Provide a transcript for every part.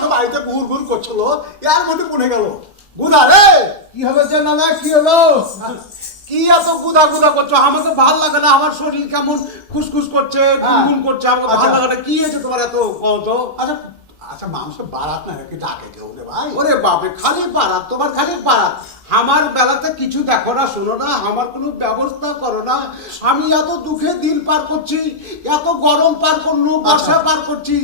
গুনগুন করছিল এর মধ্যে কোনে গেল। গুদা রে! কি হয়েছে নানা কি হলো? কি এত গুদা গুদা করছ? আমাকে ভালো লাগে না আমার শরীর কেমন খুসখুস করছে গুনগুন করছে আমাকে ভালো আচ্ছা। লাগে না। কি হয়েছে তোমার এত কত আচ্ছা আচ্ছা মাংস বাড়াত না নাকি ডাকে কেউ রে ভাই? ওরে বাপরে খালি পাড়া তোমার খালি পাড়া আমার বেলাতে কিছু দেখো না শোনো না আমার কোনো ব্যবস্থা করো না। আমি এত দুঃখে দিন পার করছি এত গরম পার করল বর্ষা আচ্ছা। পার করছি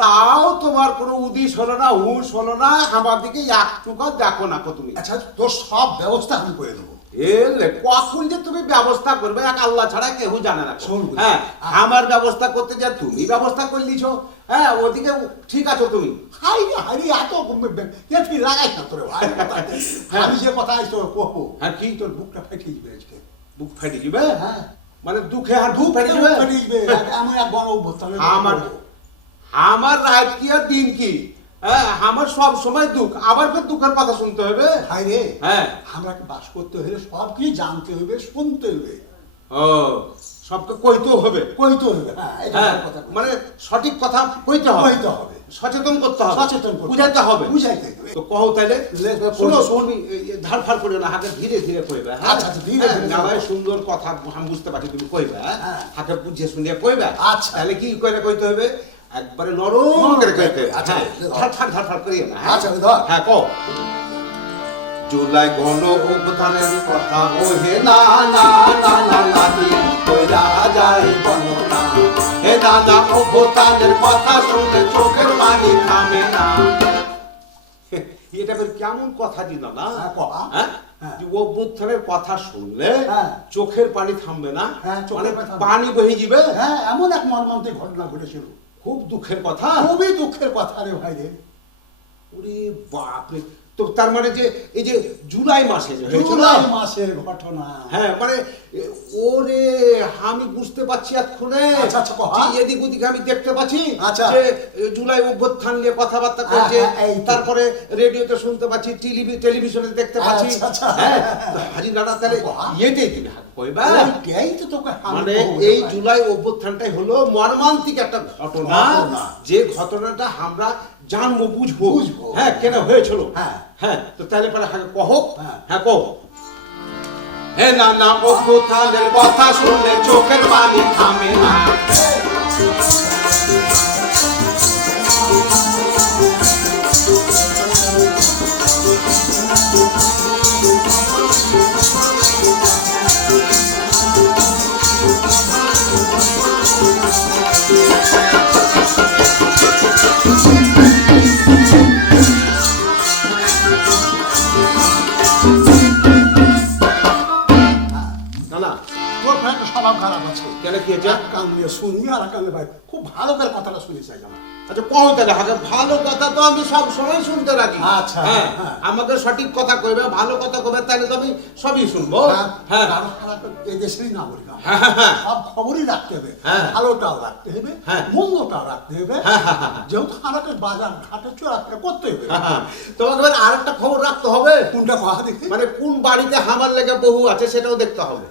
তাও তোমার কোনো উদিস হলো না হুঁশ হলো না আমার দিকে একটুকু দেখো না কো তুমি। আচ্ছা তোর সব ব্যবস্থা আমি করে দেবো। এলে কখন যে তুমি ব্যবস্থা করবে এক আল্লাহ ছাড়া কেউ জানে না হ্যাঁ আমার ব্যবস্থা করতে যা তুমি ব্যবস্থা করলিছ হ্যাঁ ওদিকে ঠিক আছো তুমি? হাই হাই এত তুই লাগাইস না তোরে ভাই। হ্যাঁ। আমি যে কথা তোর কহবো হ্যাঁ, কি? তোর বুকটা ফেটে যাবে আজকে। বুক ফেটে যাবে হ্যাঁ। মানে দুঃখে আর বুক ফেটে যাবে ফেটে যাবে এমন এক বড় অভ্যস্থানে আমার আমার রাত কি আর দিন কি? হ্যাঁ আমার সব সময় দুঃখ। আবার ফের দুঃখের কথা শুনতে হবে। হাই রে হ্যাঁ। আমরাকে বাস করতে হলে সব কি জানতে হবে শুনতে হবে? ও সবকে কইতেও হবে। কইতে হবে হ্যাঁ হ্যাঁ মানে সঠিক কথা কইতে হবে। কইতে হবে। সচেতন করতে হবে। সচেতন করতে বুঝাইতে হবে। বুঝাইতে হবে। তো কও তাইলে শুনো। শুনবি ধার ফার করে না হাতে ধীরে ধীরে কইবে হ্যাঁ? আচ্ছা, আচ্ছা, ধীরে ধীরে। সুন্দর কথা আমি বুঝতে পারছি তুমি কইবে। হাতে বুঝিয়ে শুনিয়ে কইবে। আচ্ছা। তাহলে কি করে কইতে হবে? একবারে নরম করে কইতে আচ্ছা, লে, ধর। ধার ধার ফার করিয়ে না হ্যাঁ? আচ্ছা, ধর। হ্যাঁ কও জুলাই গণ অভ্যুত্থানের কথা ওহে না না না না নাতি কইরা যায় বর্ণনা হে দাদা অভ্যুত্থানের কথা শুনলে চোখের পানি থামে না এটা বের কেমন কথা দিল না হ্যাঁ। হ্যাঁ। অভ্যুত্থানের কথা শুনলে। চোখের পানি থামবে না চোখের মানে পানি পানি বহে যাবে হ্যাঁ এমন এক মর্মান্তিক ঘটনা ঘটেছিল খুব দুঃখের কথা। খুবই দুঃখের কথা রে ভাই রে। ওরে বাপরে তো তার মানে যে এই যে জুলাই মাসে জুলাই মাসের ঘটনা হ্যাঁ মানে ওরে আমি বুঝতে পারছি এক্ষুনে আচ্ছা, আচ্ছা, এদিক ওদিক আমি দেখতে পাচ্ছি আচ্ছা। যে জুলাই অভ্যুত্থান নিয়ে কথাবার্তা হ্যাঁ, করছে হ্যাঁ। তারপরে রেডিওতে শুনতে পাচ্ছি টিভি টেলিভিশনে দেখতে পাচ্ছি। হ্যাঁ হাজি দাদা তাহলে কহ। ইয়েতেই তুমি মানে এই। জুলাই অভ্যুত্থানটাই হলো মর্মান্তিক একটা ঘটনা। যে ঘটনাটা আমরা জানব বুঝব বুঝব। হ্যাঁ কেন হয়েছিল হ্যাঁ। হ্যাঁ তো তাহলে পরে হ্যাঁ কহ হ্যাঁ। হ্যাঁ কহ হে না না অভ্যুত্থানের কথা শুনলে চোখের পানি থামে না কান দিয়ে শুনি আর কান ভাই খুব ভালো করে কথাটা শুনি চাই আমার আচ্ছা কহ তাহলে হাতে ভালো কথা তো আমি সব সময় শুনতে রাখি আচ্ছা, হ্যাঁ হ্যাঁ। আমাকে সঠিক কথা কইবে ভালো কথা কইবে তাহলে তো আমি সবই শুনব হ্যাঁ এই দেশেরই নাগরিক আমরা। হ্যাঁ, হ্যাঁ, হ্যাঁ। সব খবরই রাখতে হবে হ্যাঁ। ভালোটাও রাখতে হবে হ্যাঁ। মন্দটাও রাখতে হবে হ্যাঁ, হ্যাঁ, হ্যাঁ। যেহেতু আমাকে বাজার ঘাটে চলাফেরা করতে হবে হ্যাঁ, তোমাকে এবার আরেকটা খবর রাখতে হবে কোনটা কথা দেখি মানে কোন বাড়িতে হামার লেগে বহু আছে সেটাও দেখতে হবে।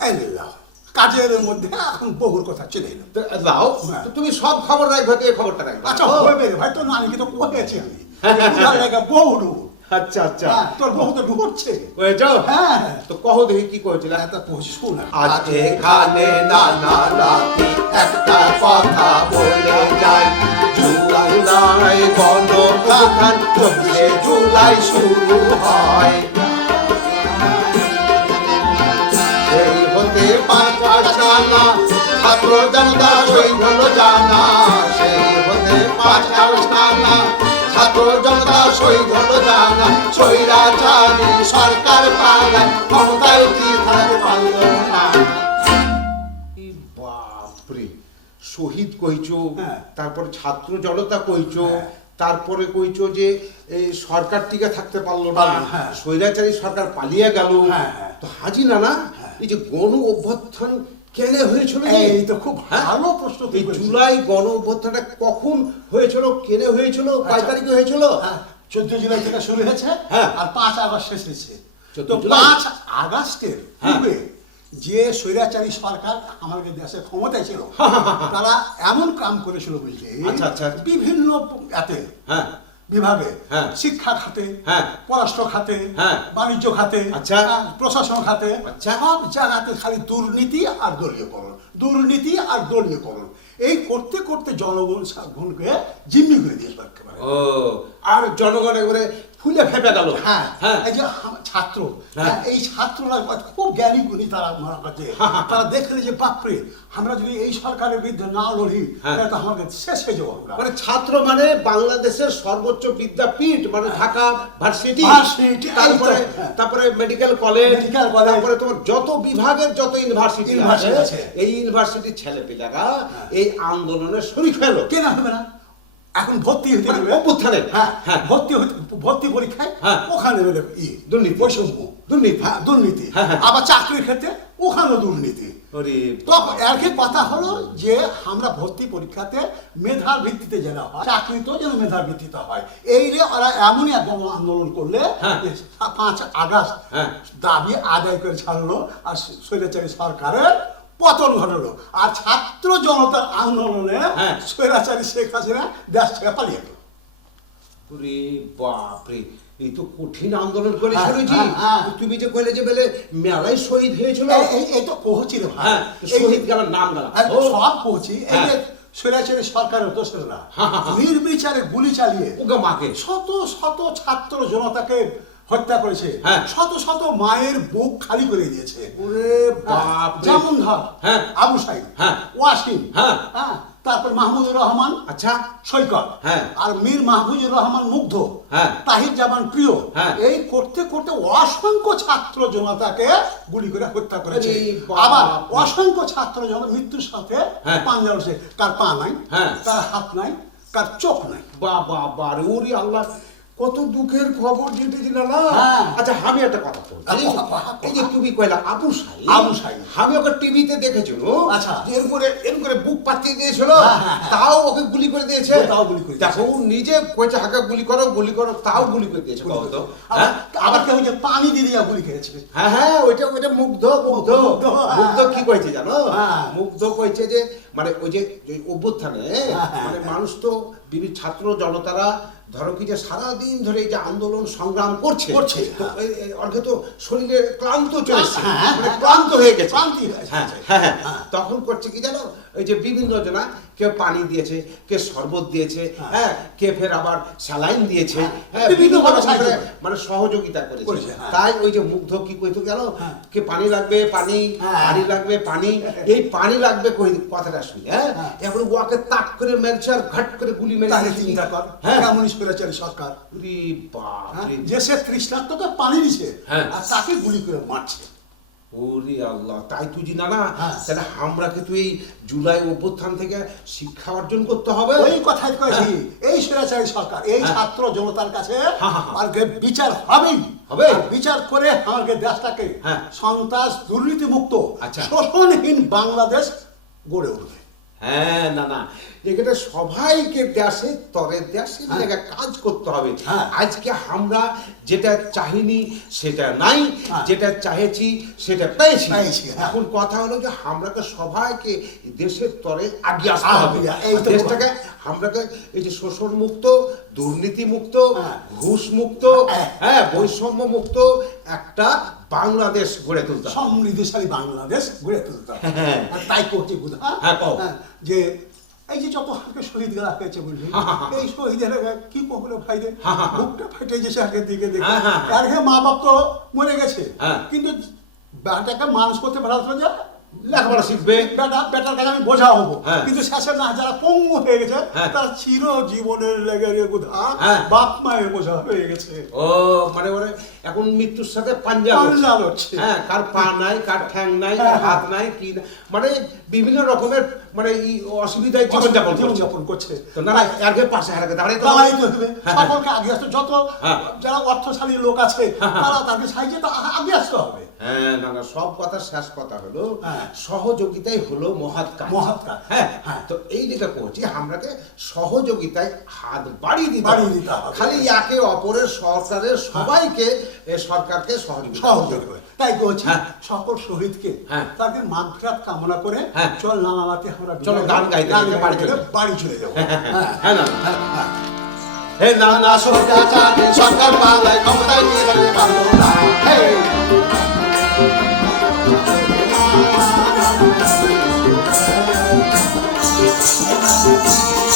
কাজের মধ্যে এখন বহুর কথা চলে এলো তো দাও হ্যাঁ। তুমি সব খবর রাখবে এই খবরটা রাখবে? আচ্ছা হবে রে ভাই তোর নানিকে তো আমি কোথায় লাগা বহু ডুব। আচ্ছা আচ্ছা। হ্যাঁ, তোর বহু তো ডুবচ্ছে। হয়েছ হ্যাঁ। তো কহ দেখি কি করেছিল তা পৌঁছে শোন। আজ এখানে নানা রাতি একটা কথা বলে যাই জুলাই গণপ্রধান চব্বিশে জুলাই শুরু হয়। জনতা সই হলো জানা সেই হতে পাঁচ পাঠশালা ছাত্র জনতা সই হলো জানা স্বৈরাচারী সরকার পালায় ক্ষমতায় কি থাকতে পারল না বাপরে শহীদ কইছো হ্যাঁ। তারপরে ছাত্র জনতা কইছো হ্যাঁ। তারপরে কইছো যে এই সরকার টিকে থাকতে পারল না হ্যাঁ। স্বৈরাচারী সরকার পালিয়ে গেল। তো হাজি না না এই যে গণ অভ্যুত্থান কেন হয়েছিল এই তো খুব হ্যাঁ? ভালো প্রশ্ন এই জুলাই গণ কখন হয়েছিল কেনে হয়েছিল কয় আচ্ছা। তারিখে হয়েছিল হ্যাঁ, চোদ্দ জুলাই থেকে শুরু হয়েছে হ্যাঁ। আর পাঁচ আগস্ট শেষ হয়েছে 14 তো পাঁচ আগস্টের। পূর্বে যে স্বৈরাচারী সরকার আমাদের দেশে ক্ষমতায় ছিল তারা এমন কাম করেছিল বুঝলি আচ্ছা, আচ্ছা। বিভিন্ন এতে হ্যাঁ বিভাগে হ্যাঁ। শিক্ষা খাতে হ্যাঁ। পররাষ্ট্র খাতে হ্যাঁ। বাণিজ্য খাতে আচ্ছা। প্রশাসন খাতে আচ্ছা। সব জায়গাতে খালি দুর্নীতি আর দলীয়করণ দুর্নীতি আর দলীয়করণ এই করতে করতে জনগণ সাধারণকে জিম্মি করে দিয়েছে একেবারে ও আর জনগণ এবারে ফুলে ফেপে গেল। হ্যাঁ হ্যাঁ। এই যে ছাত্র হ্যাঁ। হ্যাঁ, এই ছাত্ররা খুব জ্ঞানী গুণী তারা আমার কাছে তারা দেখলে যে বাপরে আমরা যদি এই সরকারের বিরুদ্ধে না লড়ি। তাহলে আমাদের শেষ হয়ে যাব আমরা। মানে ছাত্র মানে বাংলাদেশের সর্বোচ্চ বিদ্যাপীঠ মানে ঢাকা ভার্সিটি। তারপরে। তারপরে মেডিকেল কলেজ। তারপরে তোমার যত বিভাগের যত ইউনিভার্সিটি আছে এই ইউনিভার্সিটির ছেলেপেলেরা এই আন্দোলনে শরীর হলো কেনা হবে না। এখন ভর্তি হতে মানে হবে অভ্যুত্থানে। হ্যাঁ হ্যাঁ। ভর্তি হতে ভর্তি পরীক্ষায় হ্যাঁ। ওখানে হলে ই দুর্নীতি। বৈষম্য দুর্নীতি। হ্যাঁ দুর্নীতি হ্যাঁ, হ্যাঁ। আবার চাকরির ক্ষেত্রে ওখানেও দুর্নীতি কথা হলো যে আমরা ভর্তি পরীক্ষাতে মেধার ভিত্তিতে যেন হয় চাকরিতেও যেন মেধার ভিত্তিতে হয় এই রে ওরা এমনই এক আন্দোলন করলে হ্যাঁ। পাঁচ আগস্ট। দাবি আদায় করে ছাড়লো আর স্বৈরাচারী সরকারের পতন ঘটলো। আর ছাত্র জনতার আন্দোলনে হ্যাঁ। স্বৈরাচারী শেখ হাসিনা দেশ থেকে পালিয়ে গেল। ওরে বাপরে এই তো কঠিন আন্দোলন করেছিল হ্যাঁ, হ্যাঁ। তুমি যে কইলে যে বলে মেলাই শহীদ হয়েছিল। এই- তো পৌঁছি রে ভাই। হ্যাঁ শহীদ গেলার নাম ও। সব পৌঁছি। এই যে। সরকারের দোষরা। নির্বিচারে গুলি চালিয়ে ওকে মাকে। শত শত ছাত্র জনতাকে হত্যা করেছে হ্যাঁ। শত শত মায়ের বুক খালি করে দিয়েছে ওরে বাপ যেমন ধর হ্যাঁ। আবু সাইদ হ্যাঁ। ওয়াসিম হ্যাঁ। হ্যাঁ তারপর মাহমুদুর রহমান আচ্ছা সৈকত হ্যাঁ। আর মীর মাহবুজুর রহমান মুগ্ধ হ্যাঁ। তাহির জামান প্রিয় হ্যাঁ। এই করতে করতে অসংখ্য ছাত্র জনতাকে গুলি করে হত্যা করেছে আবার অসংখ্য ছাত্র জনতা মৃত্যুর সাথে হ্যাঁ। পাঞ্জা উঠছে কার পা নাই হ্যাঁ। কার হাত নাই কার চোখ নাই বাবা বারে ওরে আল্লাহ কত দুঃখের খবর দিতেছিল না হ্যাঁ। আচ্ছা আমি একটা কথা আচ্ছা, এই যে তুমি কইলা আবু সাই আবু সাইদ। আমি ওকে টিভিতে দেখেছিল আচ্ছা। এর করে এর করে বুক পাতিয়ে দিয়েছিল হ্যাঁ, হ্যাঁ। তাও ওকে গুলি করে দিয়েছে তাও গুলি করে দেখো ও নিজে কইছে হাকে গুলি করো গুলি করো তাও গুলি করে দিয়েছে কও তো আবার কেউ যে পানি দিয়ে দিয়া গুলি খেয়েছে হ্যাঁ হ্যাঁ ওইটা ওইটা মুগ্ধ মুগ্ধ মুগ্ধ। কি কইছে জানো হ্যাঁ। মুগ্ধ কইছে যে মানে ওই যে অভ্যুত্থানে। মানে মানুষ তো বিভিন্ন ছাত্র জনতারা ধরো কি যে সারাদিন ধরে এই যে আন্দোলন সংগ্রাম করছে করছে, হ্যাঁ। অর্ঘে তো শরীরে ক্লান্ত চলেছে হ্যাঁ, মানে হ্যাঁ, ক্লান্ত হয়ে গেছে ক্লান্তি হয়ে হ্যাঁ। তখন করছে কি জানো ওই যে বিভিন্ন জনা কেউ পানি দিয়েছে কে শরবত দিয়েছে হ্যাঁ। হ্যাঁ কে ফের আবার স্যালাইন দিয়েছে হ্যাঁ। হ্যাঁ বিভিন্ন। মানে সহযোগিতা করেছে করেছে। তাই ওই যে মুগ্ধ কি কইতো গেল। কে পানি লাগবে পানি। পানি লাগবে পানি এই পানি লাগবে কই কথাটা শুনি হ্যাঁ। এবার ওয়াকে তাক করে মেরেছে আর ঘাট করে গুলি মেরে। চিন্তা কর হ্যাঁ কেমন স্বৈরাচারী সরকার ওরে বাপ? রে। যে সে তৃষ্ণার্তকে পানি দিছে হ্যাঁ। আর তাকে গুলি করে মারছে ওরে আল্লাহ তাই তুই না না হ্যাঁ। তাহলে আমরাকে তুই এই জুলাই অভ্যুত্থান থেকে শিক্ষা অর্জন করতে হবে ওই কথাই কয়েছি এই স্বৈরাচারী সরকার এই হ্যাঁ। ছাত্র জনতার কাছে হ্যাঁ, হ্যাঁ, হ্যাঁ। আমাকে বিচার হবেই হবে? বিচার করে আমাকে দেশটাকে হ্যাঁ। সন্ত্রাস দুর্নীতি মুক্ত আচ্ছা। শোষণহীন বাংলাদেশ গড়ে উঠবে হ্যাঁ না না এখানে সবাইকে দেশে তরের দেশে হ্যাঁ। জায়গায় কাজ করতে হবে হ্যাঁ। আজকে আমরা যেটা চাহিনি সেটা নাই হ্যাঁ। যেটা চাইছি সেটা পেয়েছি হ্যাঁ। এখন কথা হলো যে আমরাকে সবাইকে দেশের তরে আগিয়ে আসতে হবে তো দেশটাকে আমরাকে এই যে শোষণ মুক্ত দুর্নীতি মুক্ত হ্যাঁ। ঘুষ মুক্ত হ্যাঁ। হ্যাঁ বৈষম্য মুক্ত একটা বাংলাদেশ গড়ে তুলতে সমৃদ্ধশালী বাংলাদেশ গড়ে তুলতে হ্যাঁ। তাই করছি বুধা হ্যাঁ, যে এই যে যত হাতে শহীদ গেলা হয়েছে বুঝলি হ্যাঁ, হ্যাঁ, হ্যাঁ। এই শহীদের কি কখনো ভাই রে হ্যাঁ, হ্যাঁ, হ্যাঁ। বুকটা ফেটে গেছে আগের দিকে দেখে হ্যাঁ, হ্যাঁ, হ্যাঁ। আর মা বাপ তো মরে গেছে হ্যাঁ। কিন্তু বেটাকে মানুষ করতে ভালো যে লেখাপড়া শিখবে বেটা বেটার কাছে আমি বোঝা হব হ্যাঁ। কিন্তু শেষে না যারা পঙ্গু হয়ে গেছে হ্যাঁ। তারা চির জীবনের লেগে হ্যাঁ। বাপ মায়ের বোঝা হয়ে গেছে ও মানে ওরে এখন মৃত্যুর সাথে পাঞ্জা পাঞ্জা লড়ছে। লড়ছে। হ্যাঁ কার পা নাই কার ঠ্যাং নাই কার হাত নাই কি মানে বিভিন্ন রকমের মানে এই অসুবিধায় জীবনযাপন করছে জীবনযাপন করছে তো না আগে পাশে হারাকে হবে হ্যাঁ, সকলকে আগে আসতে যত। যারা অর্থশালী লোক আছে তারা তাদের সাহায্যে তো আগে আসতে হবে হ্যাঁ না না সব কথা শেষ কথা হলো হ্যাঁ। সহযোগিতাই হলো মহৎ কাজ মহৎ হ্যাঁ, হ্যাঁ। তো এই যেটা করছি আমরাকে সহযোগিতায় হাত বাড়িয়ে দিতে বাড়িয়ে দিতে হবে। খালি একে অপরের সরকারের হ্যাঁ। সবাইকে সরকারকে সহযোগিতা সহযোগিতা তাই বলছি সকল শহীদকে তাদের মাগফিরাত কামনা করে চল নামালাতে আমরা চলো গান গাইতে বাড়ি চলে বাড়ি চলে যাব। হ্যাঁ না হে না সরকার সরকার বাংলায় ক্ষমতায় নিয়ে গেলে ভালো না হে। Thank you.